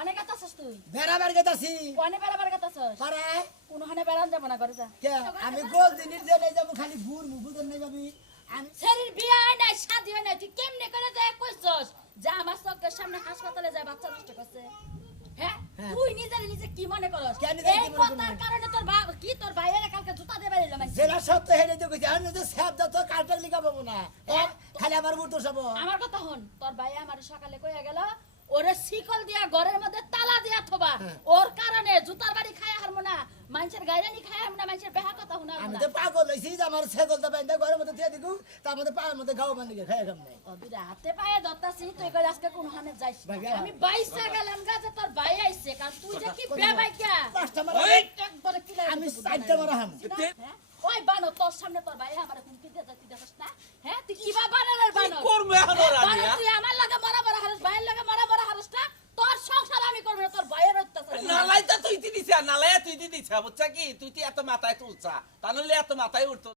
কোনে গাতাছস তুই? বেড়াবার গেতাছি। কোনে বেড়াবার গাতাছস? পারে কোনখানে বেড়ান যাব না করে যা। কে? আমি গোল দিনের যে নাই যাব খালি ঘুর মুখুদের নাই যাবি। আমি শরীর বিয়ে হয় নাই শাদি হয় নাই তুই কেমনে করে যায় কইছস? যা আমার চোখের সামনে হাসপাতালে যায় বাচ্চা নষ্ট করছে। হ্যাঁ? হ্যাঁ। তুই নিজের নিজে কি মনে করস? কেন নিজে এই কথার? কারণে তোর বা- কি তোর ভাইয়ের কালকে জুতা দেবে এলো মানে জেলা সত্য হেরে কইছি আমি তো স্যাপ দাও তো কালকে লিখা পাবো না। এ, খালি আমার বুট সব। আমার কথা হন তোর ভাই আমার সকালে কইয়া গেল ওরে শিকল দিয়া ঘরের মধ্যে তালা দিয়া থবা। হ্যাঁ। ওর কারণে জুতার বাড়ি খায়া হারমো না মানুষের গাইরানি খায়া হারমো না মানুষের বেহা কথা হুনা আমি তো পাগল হইছি যে আমার ছাগল তো বাইন্দা ঘরের মধ্যে দিয়ে দিকু তার মধ্যে পায়ের মধ্যে গাও বান্ধি খাই খাম নাই অবিরে হাতে পায়ে ধরতাছি তুই কই আজকে কোন হানে যাইস? ভাই, আমি বাইসা গেলাম গাছে তোর ভাই আইছে কারণ তুই যে কি কথা বে বল। ভাই কে পাঁচটা মারা ওই! একবারে কিলাই আমি চারটা মারা হাম। হ্যাঁ? ওই বানো তোর সামনে তোর ভাই আমার হুমকি দিয়ে দেখছ না? হ্যাঁ? তুই কিবা বানানোর বানো করব এখন ওরা বানো, নিয়া? তুই আমার লাগে মরা মরা হারস ভাইয়ের লাগে মরা মরা হারস না তোর সংসার আমি করব না তোর ভাইয়ের অত্যাচার আমি নালাই তো তুই দিদিছা নালাই তুই দিদিছা বুঝছা কি? তুই তো এত মাথায় তুলছা? তাহলে এত মাথায় উঠতো।